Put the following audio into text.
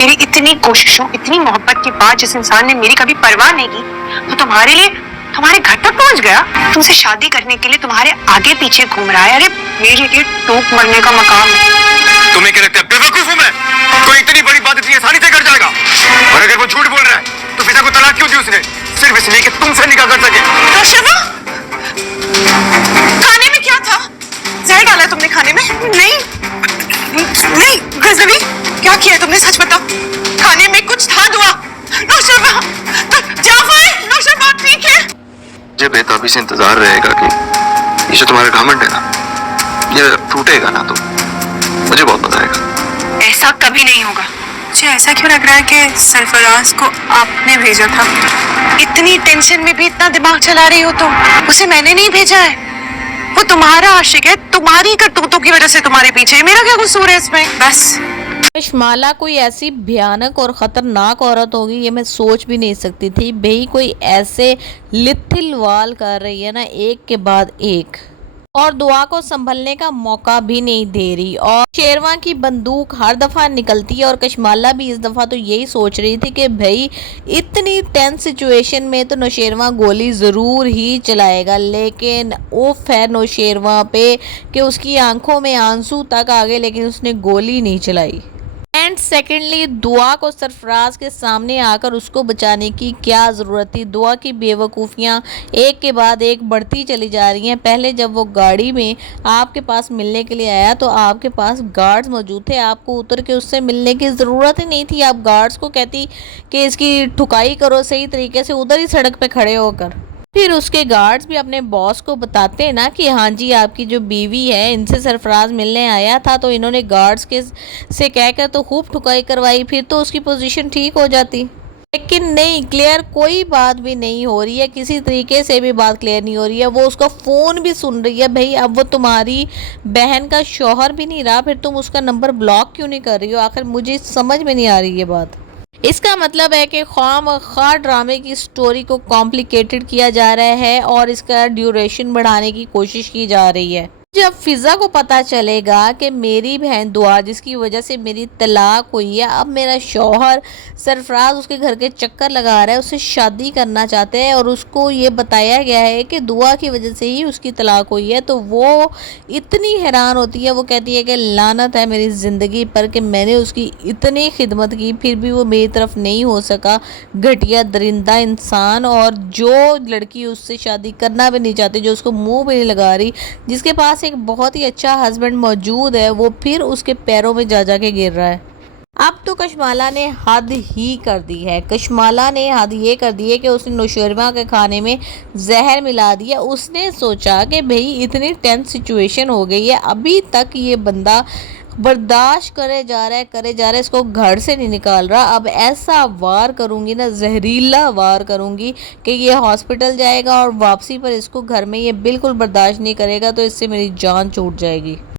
मेरी इतनी कोशिशों, इतनी मोहब्बत के बाद जिस इंसान ने मेरी कभी परवाह नहीं की, वो तुम्हारे लिए तुम्हारे घर तक पहुंच गया, तुमसे शादी करने के लिए तुम्हारे आगे पीछे घूम रहा है। अरे मेरे लिए टूक मरने का मकाम है। तुम्हें क्या लगता है बेवकूफ हूं मैं? कोई इतनी बड़ी बात इतनी आसानी से कर जाएगा? और अगर वो झूठ बोल रहा है तो फिजा को तलाक क्यों दी उसने? सिर्फ इसलिए कि तुमसे निकाह कर सके। नौशबा, खाने में क्या था? जहर डाला तुमने खाने में? नहीं नहीं गजनी, क्या किया तुमने? सच बताओ, खाने में कुछ था? दुआ नौशबा, जाफर, नौशबा ठीक है? मुझे बेताबी से इंतजार रहेगा कि ये जो तुम्हारा घमंड है ना, ये टूटेगा ना तो मुझे बहुत मजा आएगा। ऐसा कभी नहीं होगा। मुझे ऐसा क्यों लग रहा है कि सरफराज को आपने भेजा था? इतनी टेंशन में भी इतना दिमाग चला रही हो तुम? उसे मैंने नहीं भेजा है, वो तुम्हारा आशिक है, तुम्हारी करतूतों की वजह से तुम्हारे पीछे है। मेरा क्या कसूर है इसमें? बस कशमाला कोई ऐसी भयानक और ख़तरनाक औरत होगी ये मैं सोच भी नहीं सकती थी। भाई कोई ऐसे लिथिल वाल कर रही है ना, एक के बाद एक, और दुआ को संभलने का मौका भी नहीं दे रही। और शेरवा की बंदूक हर दफ़ा निकलती है और कशमाला भी इस दफ़ा तो यही सोच रही थी कि भाई इतनी टेंस सिचुएशन में तो नौशेरवा गोली ज़रूर ही चलाएगा, लेकिन उफ है नौशेरवा पे कि उसकी आंखों में आंसू तक आ गए लेकिन उसने गोली नहीं चलाई। एंड सेकेंडली दुआ को सरफराज के सामने आकर उसको बचाने की क्या ज़रूरत थी? दुआ की बेवकूफ़ियाँ एक के बाद एक बढ़ती चली जा रही हैं। पहले जब वो गाड़ी में आपके पास मिलने के लिए आया तो आपके पास गार्ड्स मौजूद थे, आपको उतर के उससे मिलने की ज़रूरत ही नहीं थी। आप गार्ड्स को कहती कि इसकी ठुकाई करो सही तरीके से उधर ही सड़क पर खड़े होकर। फिर उसके गार्ड्स भी अपने बॉस को बताते हैं ना कि हाँ जी आपकी जो बीवी है इनसे सरफराज मिलने आया था, तो इन्होंने गार्ड्स के से कहकर तो खूब ठुकाई करवाई, फिर तो उसकी पोजीशन ठीक हो जाती। लेकिन नहीं, क्लियर कोई बात भी नहीं हो रही है, किसी तरीके से भी बात क्लियर नहीं हो रही है। वो उसका फ़ोन भी सुन रही है। भाई अब वो तुम्हारी बहन का शौहर भी नहीं रहा, फिर तुम उसका नंबर ब्लॉक क्यों नहीं कर रही हो? आखिर मुझे समझ में नहीं आ रही ये बात। इसका मतलब है कि ख़ामख़ा ड्रामे की स्टोरी को कॉम्प्लिकेटेड किया जा रहा है और इसका ड्यूरेशन बढ़ाने की कोशिश की जा रही है। जब फिज़ा को पता चलेगा कि मेरी बहन दुआ जिसकी वजह से मेरी तलाक हुई है, अब मेरा शौहर सरफराज उसके घर के चक्कर लगा रहा है, उससे शादी करना चाहते हैं और उसको ये बताया गया है कि दुआ की वजह से ही उसकी तलाक हुई है, तो वो इतनी हैरान होती है। वो कहती है कि लानत है मेरी ज़िंदगी पर कि मैंने उसकी इतनी खिदमत की फिर भी वो मेरी तरफ नहीं हो सका, घटिया दरिंदा इंसान। और जो लड़की उससे शादी करना भी नहीं चाहती, जो उसको मुँह भी नहीं लगा रही, जिसके पास एक बहुत ही अच्छा हस्बैंड मौजूद है, वो फिर उसके पैरों में जा के गिर रहा है। अब तो कशमाला ने हद ही कर दी है। कशमाला ने हद ये कर दी है कि उसने नौशेरवा के खाने में जहर मिला दिया। उसने सोचा कि भाई इतनी टेंस सिचुएशन हो गई है, अभी तक ये बंदा बर्दाश्त करे जा रहा है, इसको घर से नहीं निकाल रहा। अब ऐसा वार करूंगी ना, जहरीला वार करूंगी कि ये हॉस्पिटल जाएगा और वापसी पर इसको घर में ये बिल्कुल बर्दाश्त नहीं करेगा, तो इससे मेरी जान छूट जाएगी।